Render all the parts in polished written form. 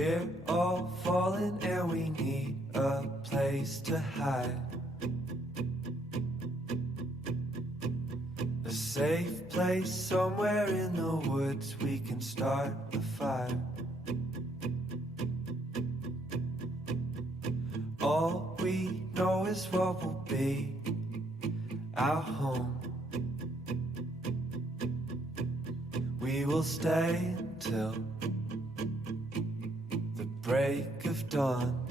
We're all falling and we need a place to hide. A safe place somewhere in the woods we can start a fire. All we know is what will be our home. We will stay until the break of dawn.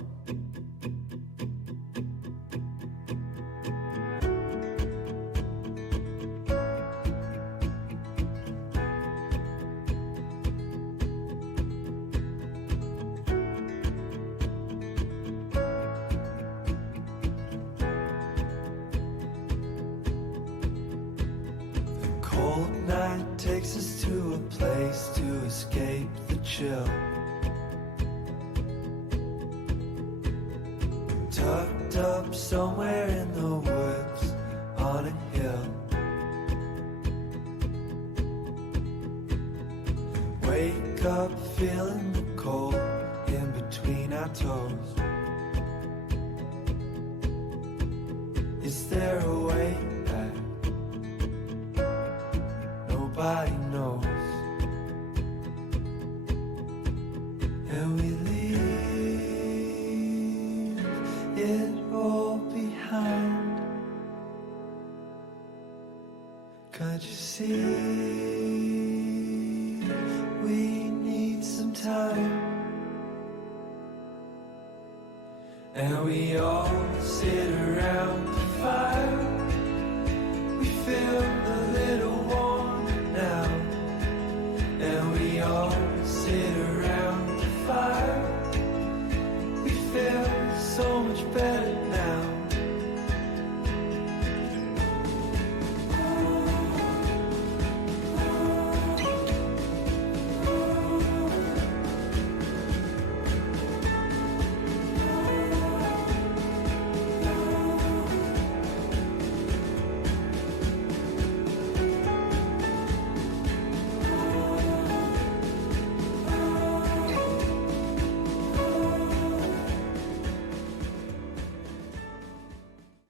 Cold night takes us to a place to escape the chill. Tucked up somewhere in the woods on a hill. Wake up feeling the cold in between our toes. Is there a way back? Nobody knows. And we leave it all behind. Can't you see? We need some time. And we all sit around